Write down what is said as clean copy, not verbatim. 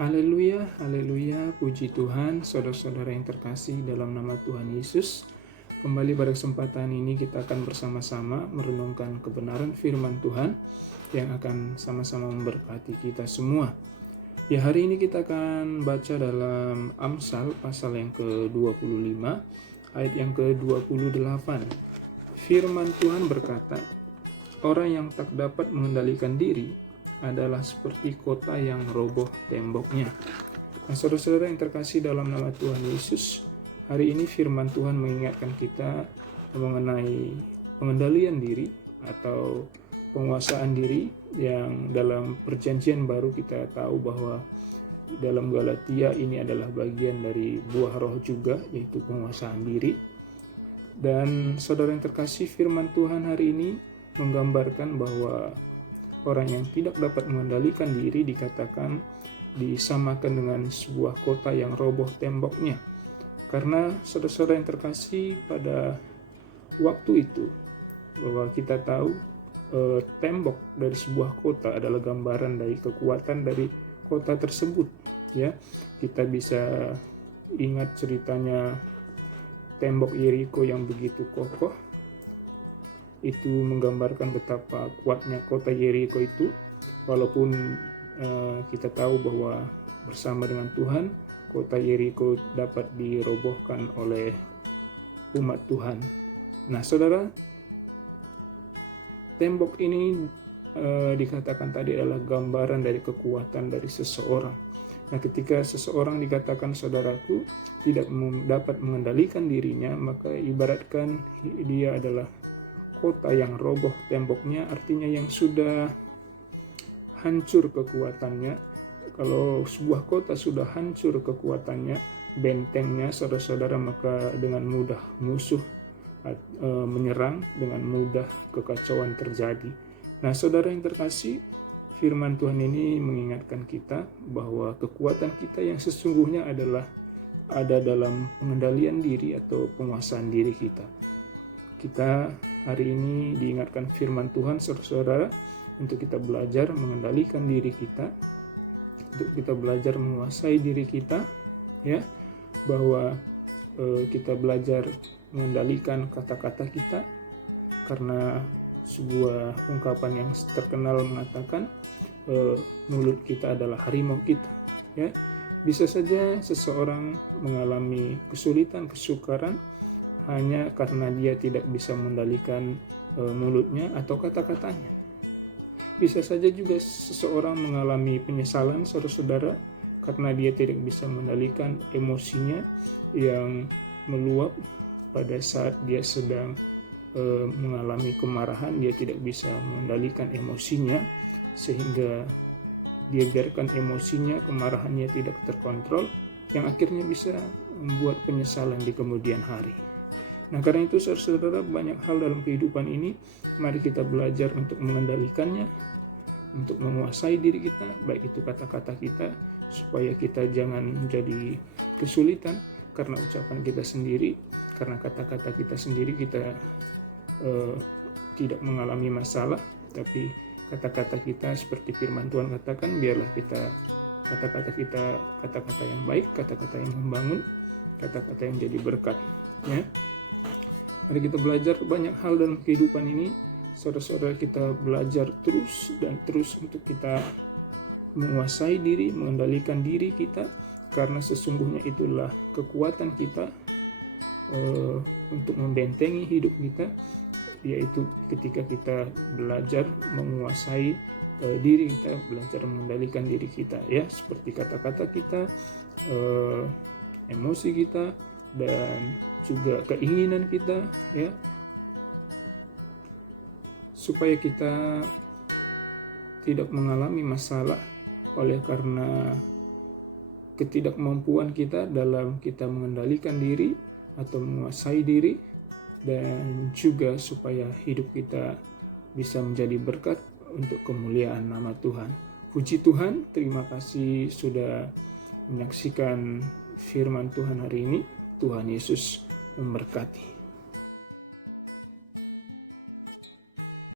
Haleluya, haleluya, puji Tuhan, saudara-saudara yang terkasih dalam nama Tuhan Yesus. Kembali pada kesempatan ini kita akan bersama-sama merenungkan kebenaran firman Tuhan yang akan sama-sama memberkati kita semua. Ya, hari ini kita akan baca dalam Amsal pasal yang ke-25, ayat yang ke-28. Firman Tuhan berkata, orang yang tak dapat mengendalikan diri adalah seperti kota yang roboh temboknya. Nah, saudara-saudara yang terkasih dalam nama Tuhan Yesus, hari ini firman Tuhan mengingatkan kita mengenai pengendalian diri atau penguasaan diri yang dalam perjanjian baru kita tahu bahwa dalam Galatia ini adalah bagian dari buah roh juga, yaitu penguasaan diri. Dan saudara yang terkasih, firman Tuhan hari ini menggambarkan bahwa orang yang tidak dapat mengendalikan diri dikatakan disamakan dengan sebuah kota yang roboh temboknya. Karena saudara-saudara yang terkasih, pada waktu itu bahwa kita tahu tembok dari sebuah kota adalah gambaran dari kekuatan dari kota tersebut. Ya, kita bisa ingat ceritanya tembok Yeriko yang begitu kokoh. Itu menggambarkan betapa kuatnya kota Yeriko itu, walaupun kita tahu bahwa bersama dengan Tuhan kota Yeriko dapat dirobohkan oleh umat Tuhan. Nah, saudara, tembok ini dikatakan tadi adalah gambaran dari kekuatan dari seseorang. Nah, ketika seseorang dikatakan, saudaraku, tidak dapat mengendalikan dirinya, maka ibaratkan dia adalah kota yang roboh temboknya, artinya yang sudah hancur kekuatannya. Kalau sebuah kota sudah hancur kekuatannya, bentengnya, saudara-saudara, maka dengan mudah musuh menyerang, dengan mudah kekacauan terjadi. Nah, saudara yang terkasih, firman Tuhan ini mengingatkan kita bahwa kekuatan kita yang sesungguhnya adalah ada dalam pengendalian diri atau penguasaan diri kita. Kita hari ini diingatkan firman Tuhan, saudara-saudara, untuk kita belajar mengendalikan diri kita, untuk kita belajar menguasai diri kita, ya, bahwa kita belajar mengendalikan kata-kata kita, karena sebuah ungkapan yang terkenal mengatakan mulut kita adalah harimau kita. Ya, bisa saja seseorang mengalami kesulitan, kesukaran hanya karena dia tidak bisa mengendalikan mulutnya atau kata-katanya. Bisa saja juga seseorang mengalami penyesalan, saudara-saudara, karena dia tidak bisa mengendalikan emosinya yang meluap pada saat dia sedang mengalami kemarahan. Dia tidak bisa mengendalikan emosinya, sehingga dia biarkan emosinya, kemarahannya tidak terkontrol, yang akhirnya bisa membuat penyesalan di kemudian hari. Nah, karena itu, saudara-saudara, banyak hal dalam kehidupan ini, mari kita belajar untuk mengendalikannya, untuk menguasai diri kita, baik itu kata-kata kita, supaya kita jangan menjadi kesulitan karena ucapan kita sendiri, karena kata-kata kita sendiri kita tidak mengalami masalah, tapi kata-kata kita seperti firman Tuhan katakan, biarlah kita kata-kata kita kata-kata yang baik, kata-kata yang membangun, kata-kata yang jadi berkat. Ya. Mari kita belajar banyak hal dalam kehidupan ini, saudara-saudara. Kita belajar terus dan terus untuk kita menguasai diri, mengendalikan diri kita, karena sesungguhnya itulah kekuatan kita untuk membentengi hidup kita, yaitu ketika kita belajar menguasai diri kita, belajar mengendalikan diri kita, ya, seperti kata-kata kita, emosi kita, dan juga keinginan kita, ya, supaya kita tidak mengalami masalah oleh karena ketidakmampuan kita dalam kita mengendalikan diri atau menguasai diri, dan juga supaya hidup kita bisa menjadi berkat untuk kemuliaan nama Tuhan. Puji Tuhan, terima kasih sudah menyaksikan firman Tuhan hari ini. Tuhan Yesus memberkati.